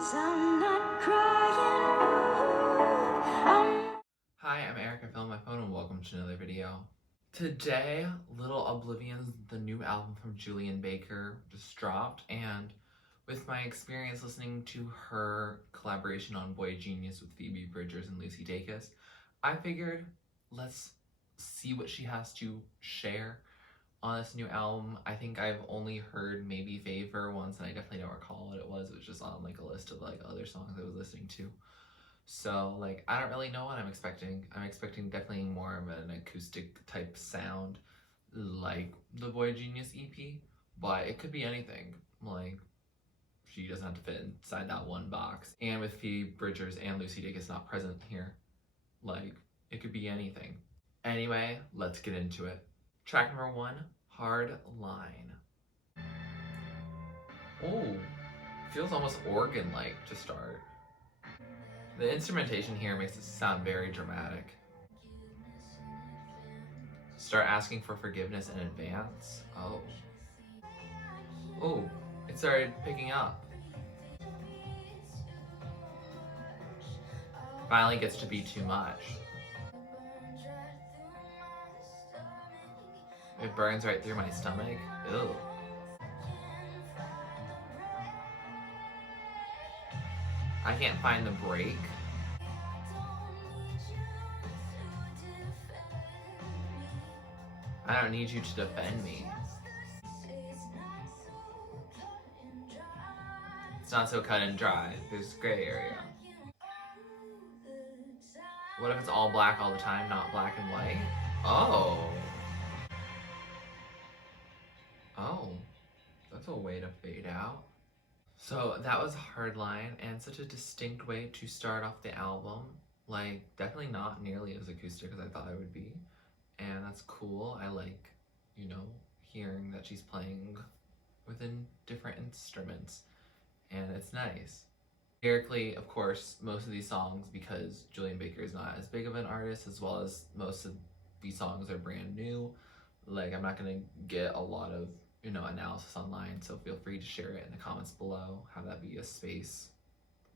Hi, I'm Eric. I found my phone and welcome to another video. Today, Little Oblivions, the new album from Julien Baker, just dropped, and with my experience listening to her collaboration on Boy Genius with Phoebe Bridgers and Lucy Dacus, I figured let's see what she has to share on this new album. I think I've only heard maybe Favor once, and I definitely don't recall what it was. It was just on like a list of like other songs I was listening to. So like I don't really know what I'm expecting. I'm expecting definitely more of an acoustic type sound like the Boy Genius EP, but it could be anything. Like she doesn't have to fit inside that one box. And with Phoebe Bridgers and Lucy Dacus not present here, like it could be anything. Anyway, let's get into it. Track number 1, Hardline. Oh, feels almost organ-like to start. The instrumentation here makes it sound very dramatic. Start asking for forgiveness in advance. Oh. Oh, it started picking up. Finally gets to be too much. It burns right through my stomach. Ew. I can't find the break. I don't need you to defend me. It's not so cut and dry. There's gray area. What if it's all black all the time, not black and white? Oh. Oh. That's a way to fade out. So that was Hardline, and such a distinct way to start off the album. Like, definitely not nearly as acoustic as I thought it would be. And that's cool. I like, you know, hearing that she's playing within different instruments. And it's nice. Lyrically, of course, most of these songs, because Julien Baker is not as big of an artist, as well as most of these songs are brand new, like I'm not gonna get a lot of, you know, analysis online, so feel free to share it in the comments below, have that be a space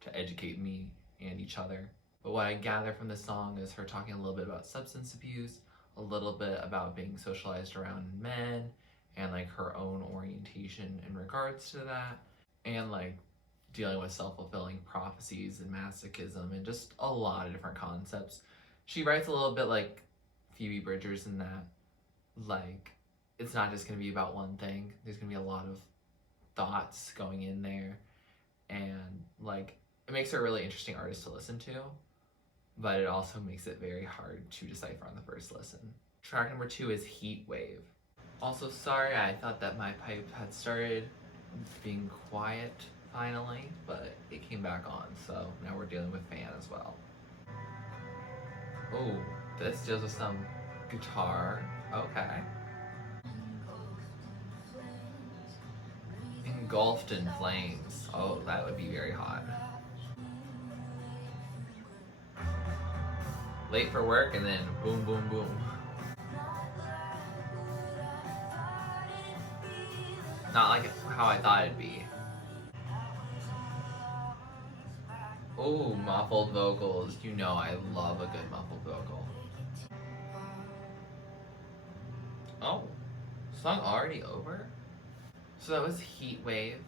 to educate me and each other. But what I gather from this song is her talking a little bit about substance abuse, a little bit about being socialized around men, and like her own orientation in regards to that, and like dealing with self-fulfilling prophecies and masochism and just a lot of different concepts. She writes a little bit like Phoebe Bridgers in that, like, it's not just going to be about one thing. There's going to be a lot of thoughts going in there, and like it makes her a really interesting artist to listen to, but it also makes it very hard to decipher on the first listen. Track number 2 is Heatwave. Also, sorry, I thought that my pipe had started being quiet finally, but it came back on, so now we're dealing with fan as well. Oh, this deals with some guitar. Okay. Engulfed in flames. Oh, that would be very hot. Late for work and then boom, boom, boom. Not like how I thought it'd be. Oh, muffled vocals. You know I love a good muffled vocal. Oh, song already over? So that was Heatwave,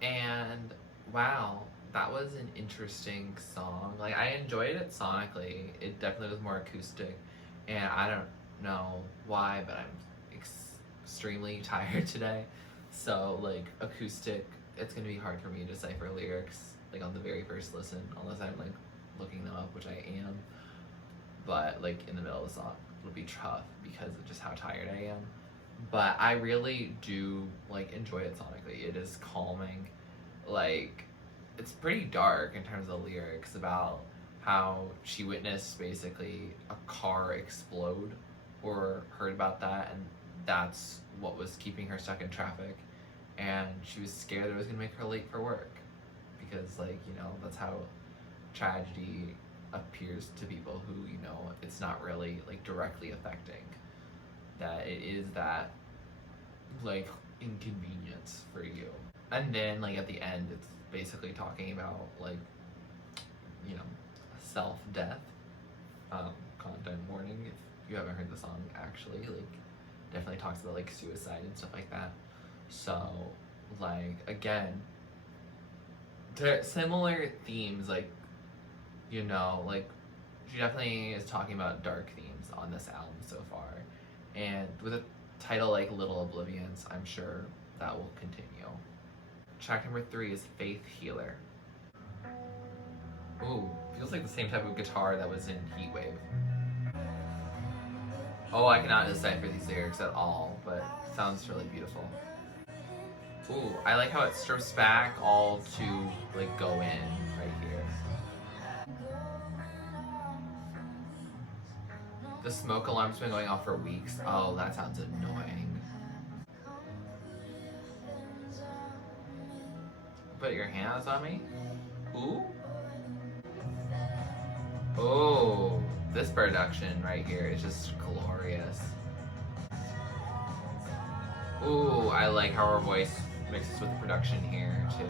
and wow, that was an interesting song. Like, I enjoyed it sonically. It definitely was more acoustic, and I don't know why, but I'm extremely tired today. So, like, acoustic, it's gonna be hard for me to decipher lyrics, like, on the very first listen, unless I'm, like, looking them up, which I am. But, like, in the middle of the song, it'll be tough because of just how tired I am. But I really do like enjoy it sonically. It is calming. Like, it's pretty dark in terms of lyrics about how she witnessed basically a car explode or heard about that, and that's what was keeping her stuck in traffic, and she was scared that it was gonna make her late for work because, like, you know, that's how tragedy appears to people who, you know, it's not really like directly affecting, that it is that like inconvenience for you. And then like at the end, it's basically talking about like, you know, self-death. Content warning if you haven't heard the song actually, like definitely talks about like suicide and stuff like that. So like again, similar themes, like, you know, like she definitely is talking about dark themes on this album so far. And with a title like Little Oblivions, I'm sure that will continue. Track number 3 is Faith Healer. Ooh, feels like the same type of guitar that was in Heatwave. Oh, I cannot decipher these lyrics at all, but it sounds really beautiful. Ooh, I like how it strips back all to like go in right here. The smoke alarm's been going off for weeks. Oh, that sounds annoying. Put your hands on me? Ooh. Oh, this production right here is just glorious. Ooh, I like how her voice mixes with the production here too.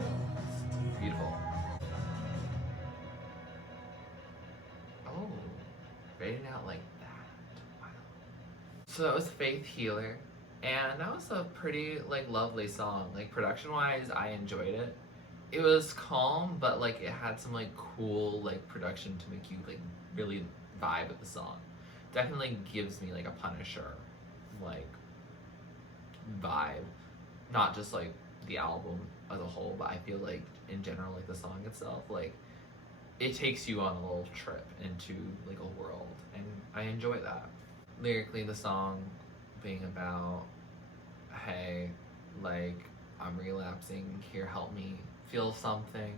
It's beautiful. Oh, fading out like that. Wow. So that was Faith Healer, and that was a pretty like lovely song. Like production-wise, I enjoyed it. It was calm, but like it had some like cool like production to make you like really vibe with the song. Definitely gives me like a Punisher like vibe, not just like the album as a whole, but I feel like in general like the song itself, like it takes you on a little trip into like a world, and I enjoy that. Lyrically, the song being about, hey, like I'm relapsing, here, help me feel something.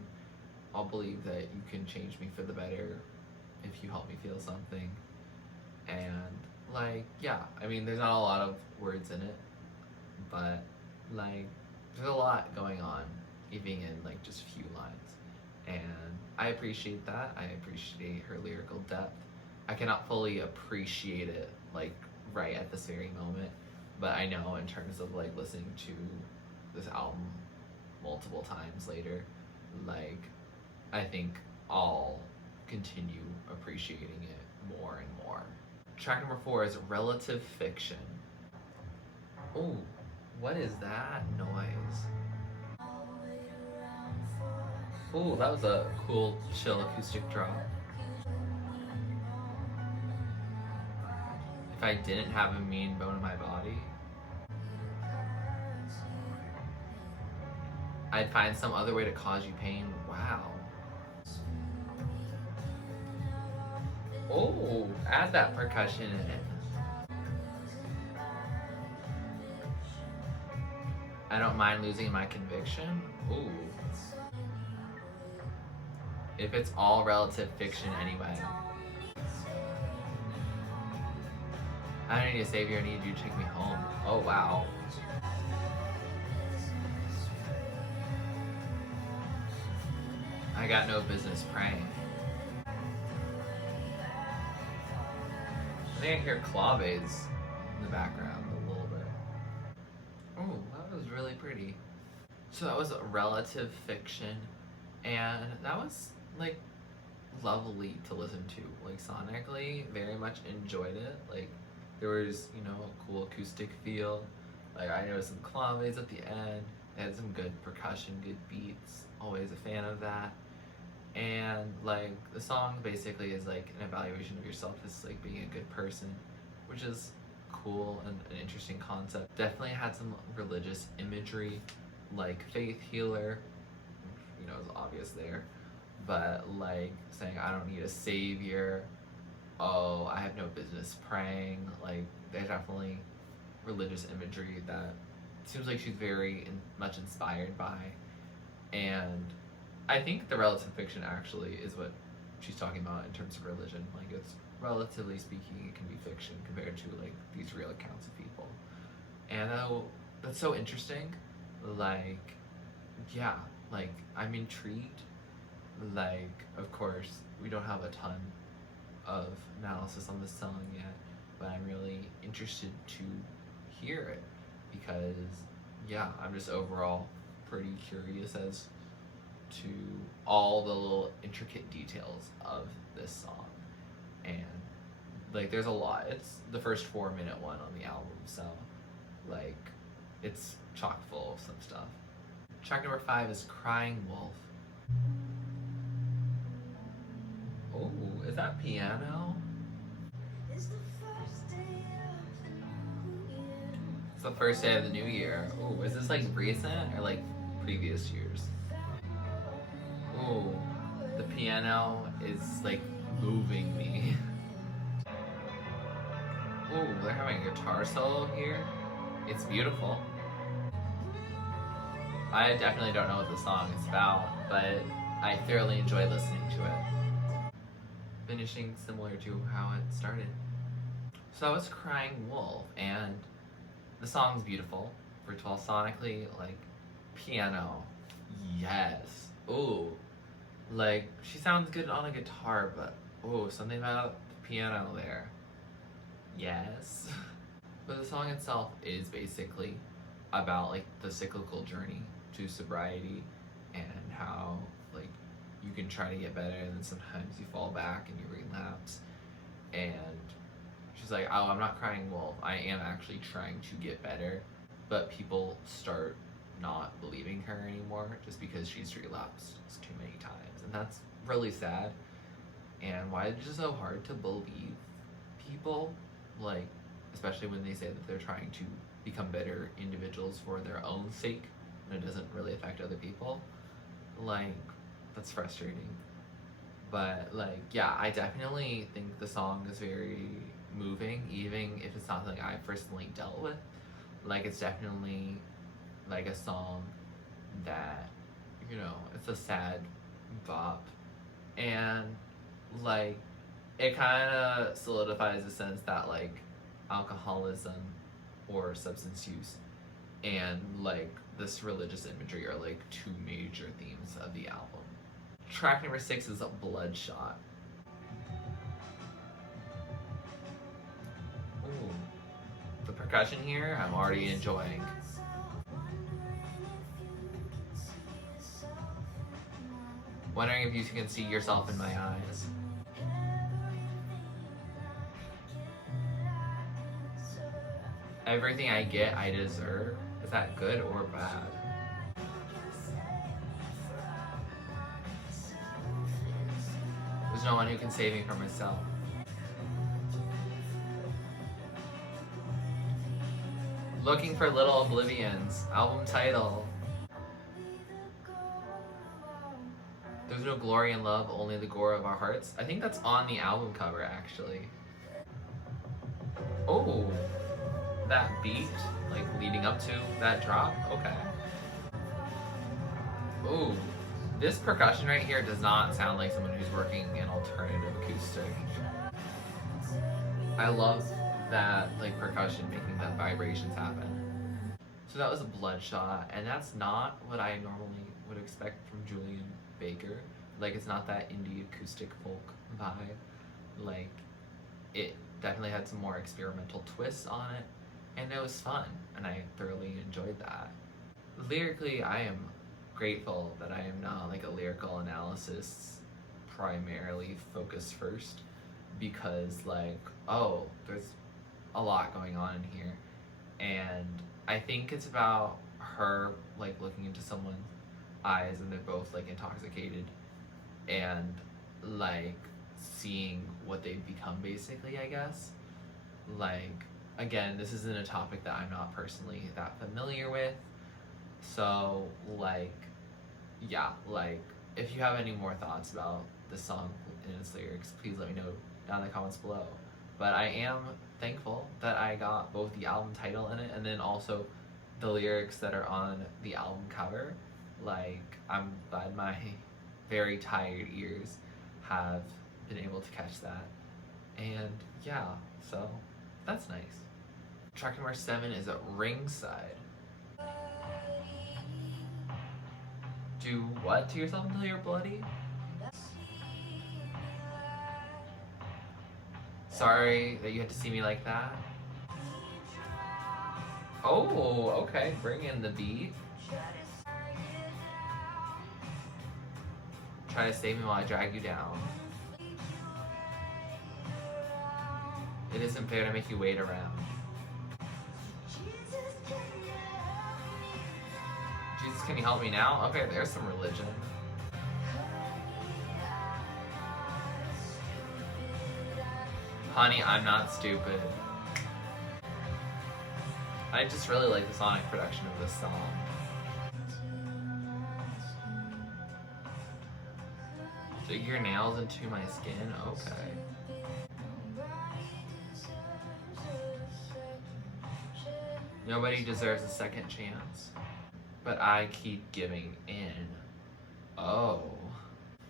I'll believe that you can change me for the better if you help me feel something. And like, yeah, I mean, there's not a lot of words in it, but like there's a lot going on even in like just a few lines, and I appreciate that. I appreciate her lyrical depth. I cannot fully appreciate it like right at this very moment, but I know in terms of like listening to this album multiple times later, like I think I'll continue appreciating it more and more. Track number 4 is Relative Fiction. Oh, what is that noise? Oh, that was a cool, chill acoustic drop. If I didn't have a mean bone in my body, I'd find some other way to cause you pain. Wow. Oh, add that percussion in it. I don't mind losing my conviction. Ooh. If it's all relative fiction anyway. I don't need a savior, I need you to take me home. Oh wow. I got no business praying. I think I hear claves in the background a little bit. Oh, that was really pretty. So that was Relative Fiction, and that was like lovely to listen to. Like sonically, very much enjoyed it. Like there was, you know, a cool acoustic feel. Like I noticed some claves at the end. It had some good percussion, good beats. Always a fan of that. And like the song basically is like an evaluation of yourself as like being a good person, which is cool and an interesting concept. Definitely had some religious imagery, like Faith Healer, you know, is obvious there, but like saying I don't need a savior, oh, I have no business praying. Like there's definitely religious imagery that seems like she's very much inspired by, and I think the relative fiction actually is what she's talking about in terms of religion. Like it's relatively speaking, it can be fiction compared to like these real accounts of people, and that's so interesting. Like, yeah, like I'm intrigued. Like, of course, we don't have a ton of analysis on this song yet, but I'm really interested to hear it because, yeah, I'm just overall pretty curious as to all the little intricate details of this song. And like there's a lot. It's the first 4-minute one on the album, so like it's chock full of some stuff. Track number 5 is Crying Wolf. Oh, is that piano? It's the first day of the new year. Oh, is this like recent or like previous years? Oh, the piano is like moving me. Oh, they're having a guitar solo here. It's beautiful. I definitely don't know what the song is about, but I thoroughly enjoyed listening to it. Finishing similar to how it started. So that was Crying Wolf, and the song's beautiful. First of all, sonically, like, piano, yes. Ooh, like, she sounds good on a guitar, but, ooh, something about the piano there. Yes. But the song itself is basically about, like, the cyclical journey to sobriety and how, like, you can try to get better and then sometimes you fall back and you relapse. And she's like, oh, I'm not crying wolf. I am actually trying to get better. But people start not believing her anymore just because she's relapsed too many times. And that's really sad. And why is it just so hard to believe people? Like, especially when they say that they're trying to become better individuals for their own sake and it doesn't really affect other people. Like, that's frustrating. But, like, yeah, I definitely think the song is very moving, even if it's not something I personally dealt with. Like, it's definitely, like, a song that, you know, it's a sad bop. And, like, it kind of solidifies the sense that, like, alcoholism or substance use and, like, this religious imagery are, like, two major themes of the album. Track number 6 is Bloodshot. Ooh. The percussion here, I'm already enjoying. Wondering if you can see yourself in my eyes. Everything I get, I deserve. Is that good or bad? There's no one who can save me from myself. Looking for Little Oblivions, album title. There's no glory in love, only the gore of our hearts. I think that's on the album cover, actually. Oh, that beat, like leading up to that drop, okay. Ooh, this percussion right here does not sound like someone who's working an alternative acoustic. I love that, like, percussion making that vibrations happen. So that was a Bloodshot, and that's not what I normally would expect from Julien Baker. Like, it's not that indie acoustic folk vibe. Like, it definitely had some more experimental twists on it, and it was fun, and I thoroughly enjoyed that. Lyrically, I am grateful that I am not, like, a lyrical analysis primarily focused first, because, like, oh, there's a lot going on in here, and I think it's about her, like, looking into someone's eyes and they're both, like, intoxicated and, like, seeing what they've become, basically, I guess. Like, again, this isn't a topic that I'm not personally that familiar with, so, like, yeah, like, if you have any more thoughts about the song and its lyrics, please let me know down in the comments below. But I am thankful that I got both the album title in it and then also the lyrics that are on the album cover. Like, I'm glad my very tired ears have been able to catch that. And yeah, so that's nice. Track number 7 is Ringside. Do what to yourself until you're bloody? Sorry that you had to see me like that. Oh, okay, bring in the beat. Try to save me while I drag you down. It isn't fair to make you wait around. Jesus, can you help me now? Okay, there's some religion. Honey, I'm not stupid. I just really like the sonic production of this song. Dig your nails into my skin? Okay. Nobody deserves a second chance, but I keep giving in. Oh.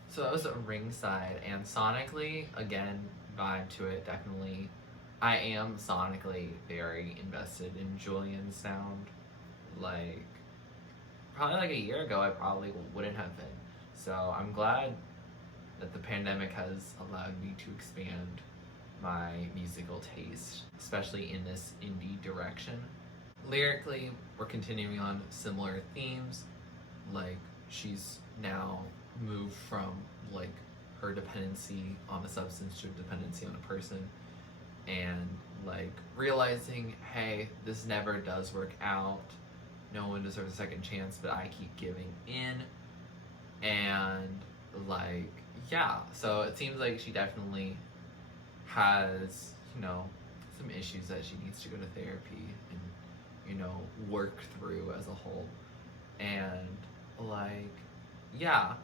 So that was Ringside, and sonically, again, vibe to it, definitely. I am sonically very invested in Julien's sound. Like, probably like a year ago, I probably wouldn't have been. So I'm glad that the pandemic has allowed me to expand my musical taste, especially in this indie direction. Lyrically, we're continuing on similar themes. Like, she's now moved from like her dependency on a substance to a dependency on a person, and like realizing, hey, this never does work out. No one deserves a second chance, but I keep giving in. And like, yeah, so it seems like she definitely has, you know, some issues that she needs to go to therapy and, you know, work through as a whole. And like, yeah,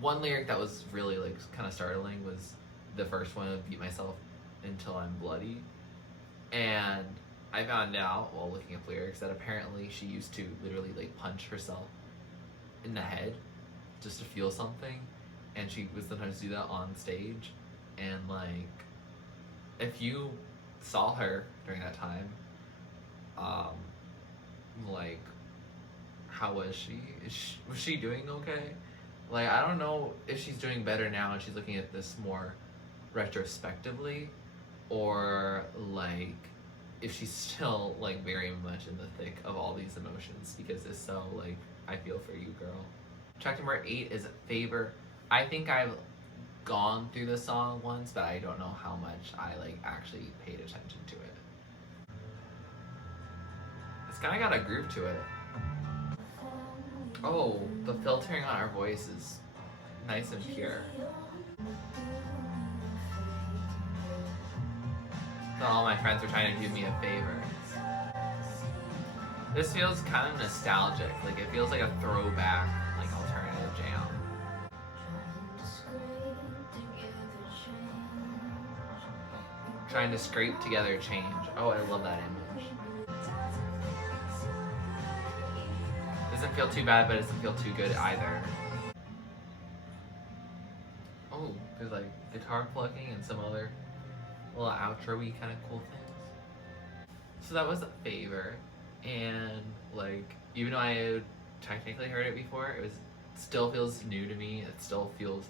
one lyric that was really like kind of startling was the first one of "Beat myself until I'm bloody," and I found out while looking up lyrics that apparently she used to literally like punch herself in the head just to feel something, and she would sometimes do that on stage. And like, if you saw her during that time, like, how was she? Was she doing okay? Like, I don't know if she's doing better now and she's looking at this more retrospectively, or like if she's still like very much in the thick of all these emotions, because it's so like, I feel for you, girl. Track number 8 is Favor. I think I've gone through the song once, but I don't know how much I like actually paid attention to it. It's kind of got a groove to it. Oh, the filtering on our voice is nice and pure. So all my friends were trying to do me a favor. This feels kind of nostalgic. Like, it feels like a throwback, like, alternative jam. Trying to scrape together change. Oh, I love that image. Doesn't feel too bad, but it doesn't feel too good either. Oh, there's like guitar plucking and some other little outro-y kind of cool things. So that was a Favor, and like, even though I had technically heard it before, it still feels new to me. It still feels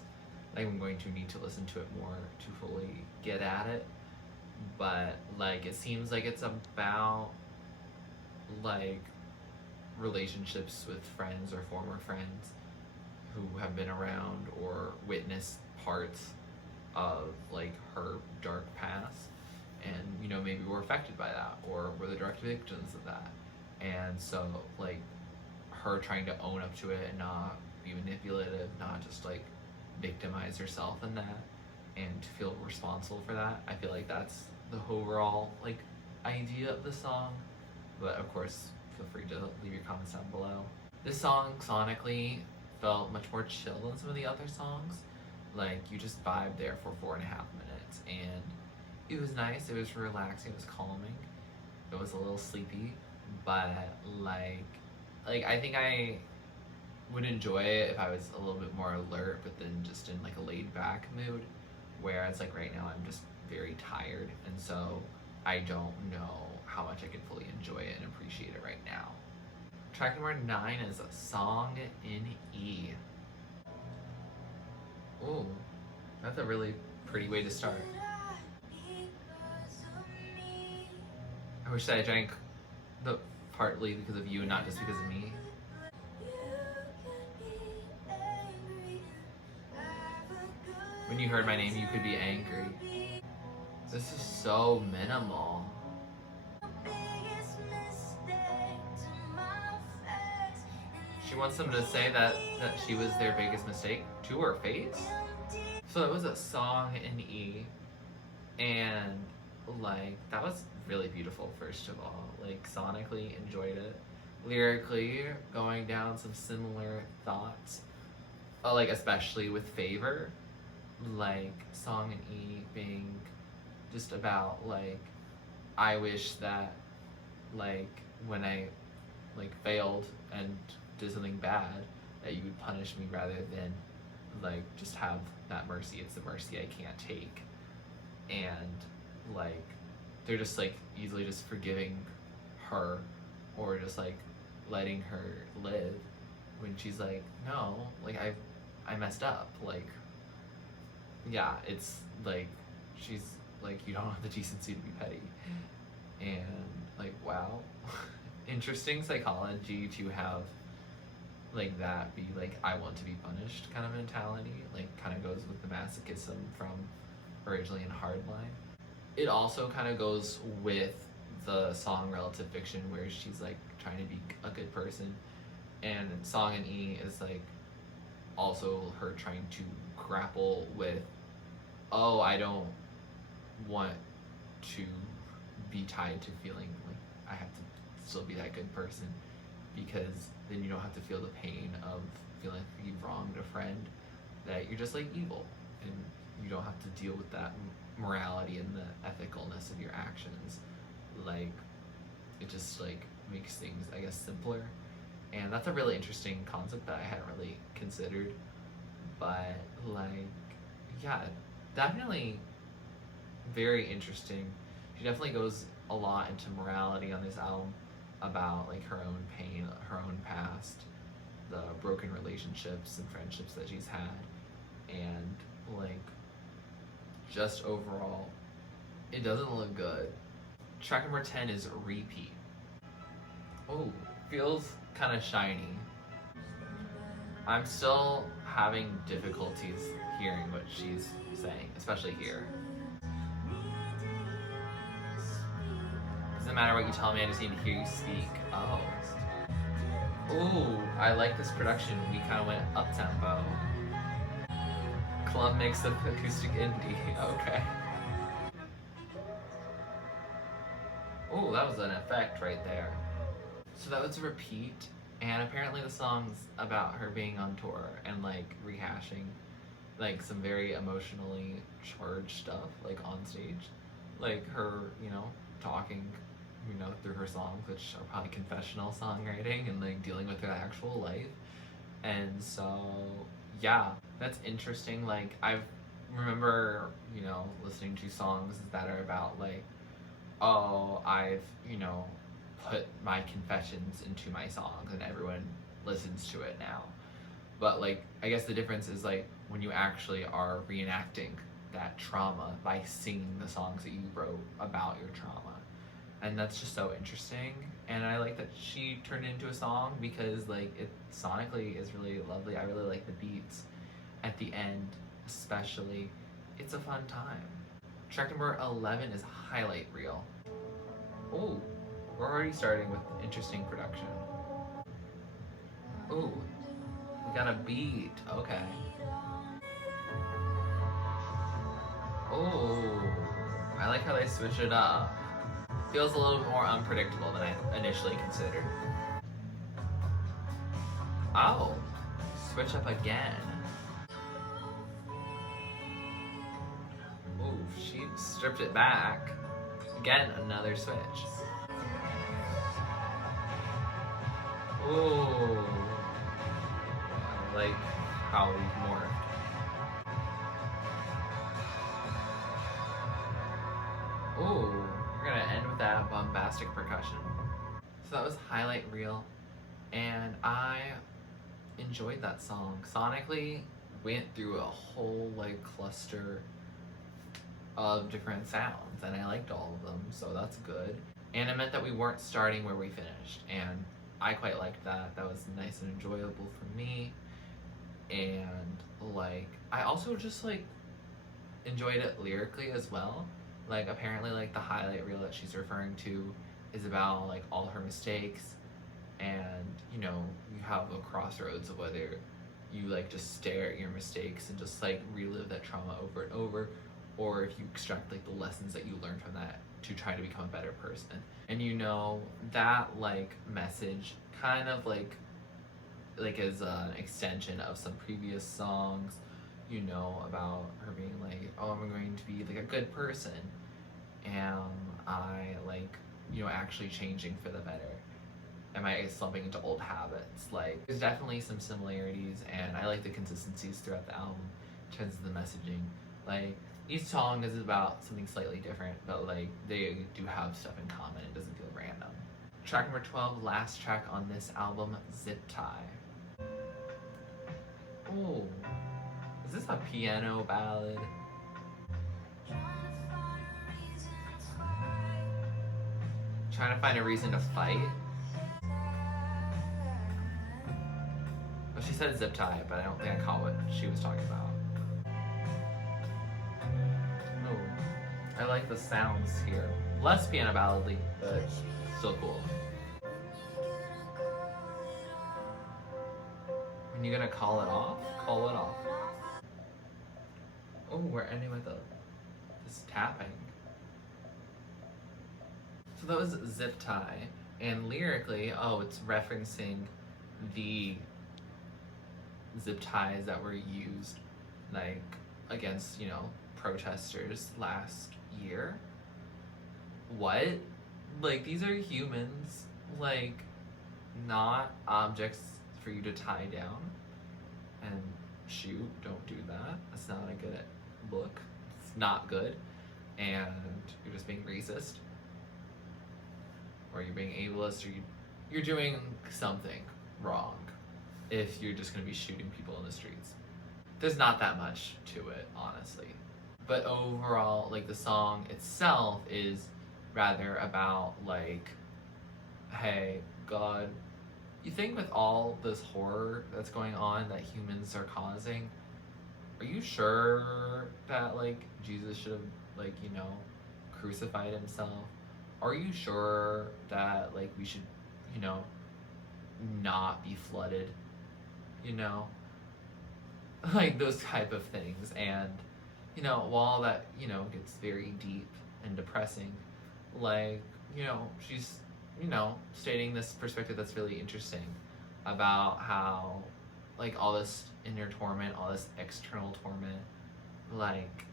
like I'm going to need to listen to it more to fully get at it. But like, it seems like it's about like relationships with friends or former friends who have been around or witnessed parts of like her dark past, and you know, maybe were affected by that or were the direct victims of that. And so like, her trying to own up to it and not be manipulative, not just like victimize herself in that, and to feel responsible for that. I feel like that's the overall like idea of the song. But of course, feel free to leave your comments down below. This song sonically felt much more chill than some of the other songs. Like, you just vibed there for 4.5 minutes, and it was nice, it was relaxing, it was calming, it was a little sleepy, but like I think I would enjoy it if I was a little bit more alert, but then just in like a laid back mood, whereas like right now I'm just very tired, and so I don't know how much I can fully enjoy it and appreciate it right now. Track number 9 is a Song in E. Ooh, that's a really pretty way to start. I wish that I drank the partly because of you and not just because of me. When you heard my name, you could be angry. This is so minimal. She wants them to say that she was their biggest mistake to her face. So it was a song in E, and like that was really beautiful. First of all, like sonically enjoyed it. Lyrically, going down some similar thoughts, like especially with Favor, like song in E being just about like I wish that like when I like failed and did something bad that you would punish me rather than like just have that mercy. It's the mercy I can't take. And like they're just like easily just forgiving her or just like letting her live when she's like, no, like I messed up. Like yeah, it's like she's like, you don't have the decency to be petty. And like wow. Interesting psychology to have like that be like I want to be punished kind of mentality, like kind of goes with the masochism from originally in Hardline. It also kind of goes with the song Relative Fiction where she's like trying to be a good person, and song in E is like also her trying to grapple with, oh, I don't want to be tied to feeling like I have to still be that good person, because then you don't have to feel the pain of feeling like you've wronged a friend, that you're just like evil and you don't have to deal with that morality and the ethicalness of your actions. Like it just like makes things, I guess, simpler, and that's a really interesting concept that I hadn't really considered. But like yeah, definitely very interesting. She definitely goes a lot into morality on this album, about like her own pain, her own past, the broken relationships and friendships that she's had, and like just overall it doesn't look good. Track number 10 is Repeat. Oh, feels kind of shiny. I'm still having difficulties hearing what she's saying, especially here. Doesn't matter what you tell me, I just need to hear you speak. Oh. Ooh, I like this production. We kind of went up-tempo. Club mix of acoustic indie. Okay. Ooh, that was an effect right there. So that was Repeat, and apparently the song's about her being on tour and like rehashing like some very emotionally charged stuff like on stage. Like her, you know, talking, you know, through her songs, which are probably confessional songwriting and like dealing with her actual life. And so yeah, that's interesting. Like I remember, you know, listening to songs that are about like, oh, I've, you know, put my confessions into my songs and everyone listens to it now. But like I guess the difference is like when you actually are reenacting that trauma by singing the songs that you wrote about your trauma. And that's just so interesting, and I like that she turned it into a song because like it sonically is really lovely. I really like the beats at the end, especially. It's a fun time. Track number 11 is Highlight Reel. Oh, we're already starting with interesting production. Ooh, we got a beat. Okay. Oh, I like how they switch it up. Feels a little bit more unpredictable than I initially considered. Oh, switch up again. Ooh, she stripped it back. Again, another switch. Ooh, I like how we've morphed. Ooh, we're gonna end with that bombastic percussion. So that was Highlight Reel, and I enjoyed that song. Sonically, went through a whole like cluster of different sounds, and I liked all of them, so that's good. And it meant that we weren't starting where we finished, and I quite liked that. That was nice and enjoyable for me. And like I also just like enjoyed it lyrically as well. Like apparently like the highlight reel that she's referring to is about like all her mistakes, and you know, you have a crossroads of whether you like just stare at your mistakes and just like relive that trauma over and over, or if you extract like the lessons that you learned from that to try to become a better person. And you know, that like message kind of like as an extension of some previous songs, you know, about her being like, oh, I'm going to be like a good person, and I like, you know, actually changing for the better. Am I slumping into old habits? Like, there's definitely some similarities, and I like the consistencies throughout the album in terms of the messaging. Like, each song is about something slightly different, but like they do have stuff in common. It doesn't feel random. Track number 12, last track on this album, Ziptie. Oh, is this a piano ballad? Trying to find a reason to fight? Well, she said zip tie, but I don't think I caught what she was talking about. Oh, I like the sounds here. Less piano ballad-y, but still cool. When you gonna call it off? Call it off. Oh, we're ending with this tapping. So that was Zip Tie, and lyrically, oh, it's referencing the zip ties that were used like against, you know, protesters last year. What? Like, these are humans, like, not objects for you to tie down and shoot. Don't do that. That's not a good look. It's not good, and you're just being racist, or you're being ableist, or you're doing something wrong if you're just gonna be shooting people in the streets. There's not that much to it, honestly. But overall, like, the song itself is rather about like, hey, God, you think with all this horror that's going on that humans are causing, are you sure that like Jesus should have, like, you know, crucified himself? Are you sure that like we should, you know, not be flooded? You know, like those type of things. And you know, while that, you know, gets very deep and depressing, like, you know, she's, you know, stating this perspective that's really interesting about how like all this inner torment, all this external torment, like,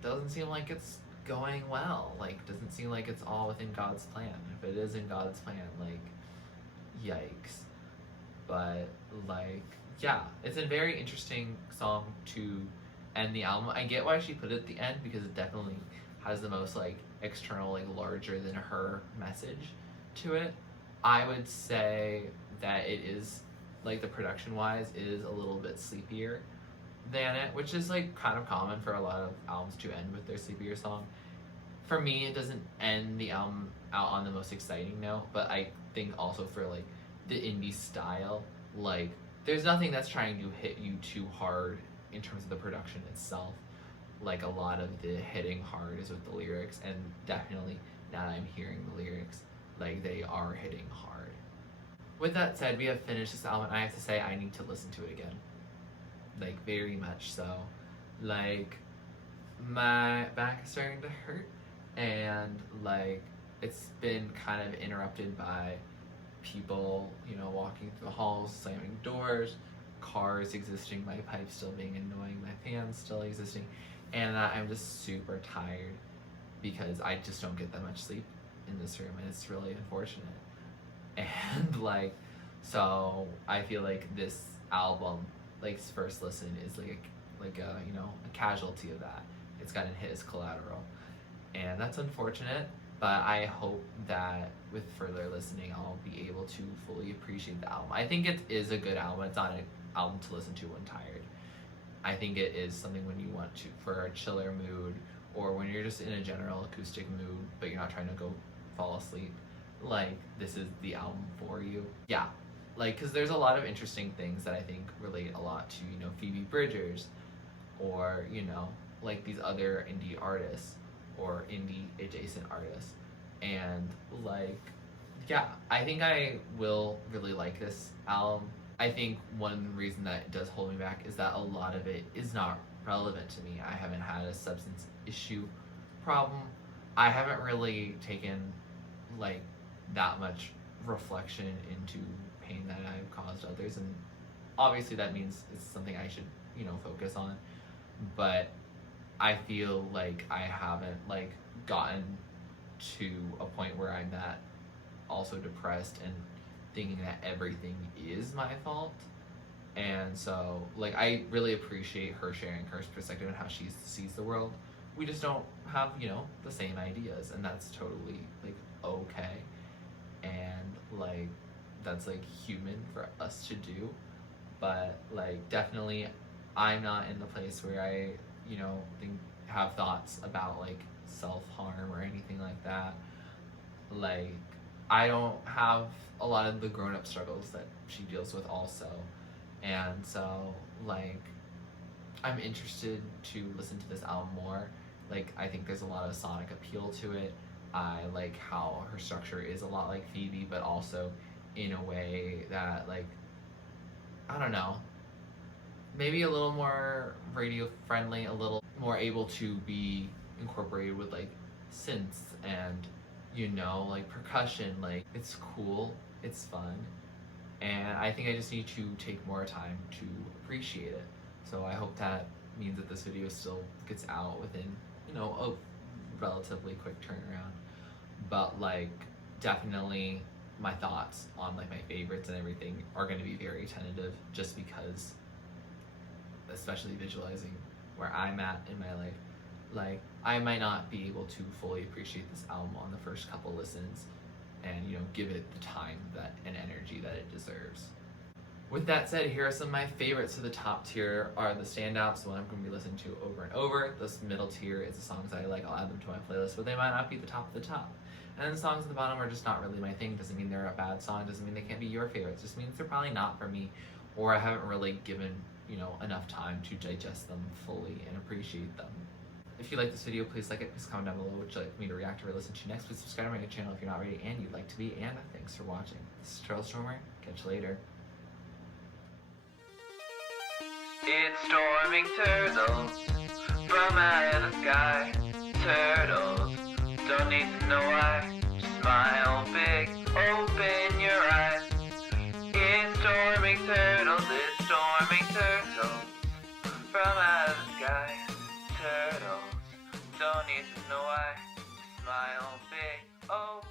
doesn't seem like it's going well. Like, doesn't seem like it's all within God's plan. If it is in God's plan, like, yikes. But like, yeah, it's a very interesting song to end the album. I get why she put it at the end, because it definitely has the most like external, like larger than her message to it. I would say that it is, like, the production wise is a little bit sleepier than it, which is like kind of common for a lot of albums to end with their sleepier song. For me, it doesn't end the album out on the most exciting note, but I think also for like the indie style, like, there's nothing that's trying to hit you too hard in terms of the production itself. Like, a lot of the hitting hard is with the lyrics, and definitely now that I'm hearing the lyrics, like, they are hitting hard. With that said, we have finished this album. I have to say, I need to listen to it again. Like, very much so. Like, my back is starting to hurt, and like, it's been kind of interrupted by people, you know, walking through the halls, slamming doors, cars existing, my pipe still being annoying, my fans still existing, and I'm just super tired because I just don't get that much sleep in this room, and it's really unfortunate. And like, so I feel like this album, like, first listen is like a you know, a casualty of that. It's gotten hit as collateral, and that's unfortunate. But I hope that with further listening, I'll be able to fully appreciate the album. I think it is a good album. It's not an album to listen to when tired. I think it is something when you want to, for a chiller mood, or when you're just in a general acoustic mood, but you're not trying to go fall asleep. Like, this is the album for you. Yeah, like, because there's a lot of interesting things that I think relate a lot to, you know, Phoebe Bridgers, or, you know, like these other indie artists or indie adjacent artists. And like, yeah, I think I will really like this album. I think one reason that it does hold me back is that a lot of it is not relevant to me. I haven't had a substance issue problem. I haven't really taken like that much reflection into pain that I've caused others, and obviously that means it's something I should, you know, focus on. But I feel like I haven't like gotten to a point where I'm that also depressed and thinking that everything is my fault. And so like I really appreciate her sharing her perspective and how she sees the world. We just don't have, you know, the same ideas, and that's totally like okay. And like that's like human for us to do. But like definitely I'm not in the place where I, you know, have thoughts about like self-harm or anything like that. Like I don't have a lot of the grown-up struggles that she deals with also. And so like I'm interested to listen to this album more. Like I think there's a lot of sonic appeal to it. I like how her structure is a lot like Phoebe, but also in a way that like, I don't know, maybe a little more radio friendly, a little more able to be incorporated with like synths and, you know, like percussion. Like it's cool, it's fun, and I think I just need to take more time to appreciate it. So I hope that means that this video still gets out within, you know, a relatively quick turnaround. But like definitely my thoughts on like my favorites and everything are going to be very tentative, just because, especially visualizing where I'm at in my life, like I might not be able to fully appreciate this album on the first couple listens and, you know, give it the time that and energy that it deserves. With that said, here are some of my favorites. So the top tier are the standouts, the one I'm going to be listening to over and over. This middle tier is the songs I like. I'll add them to my playlist, but they might not be the top of the top. And then the songs at the bottom are just not really my thing. Doesn't mean they're a bad song. Doesn't mean they can't be your favorites. Just means they're probably not for me, or I haven't really given, you know, enough time to digest them fully and appreciate them. If you like this video, please like it. Please comment down below what you'd like me to react or listen to next. Please subscribe to my channel if you're not already and you'd like to be. And thanks for watching. This is TurtleStormer. Catch you later. It's storming turtles from out of the sky. Turtles don't need to know why. Smile big, open your eyes. It's storming turtles, it's storming turtles from out of the sky. Turtles don't need to know why. Smile big, open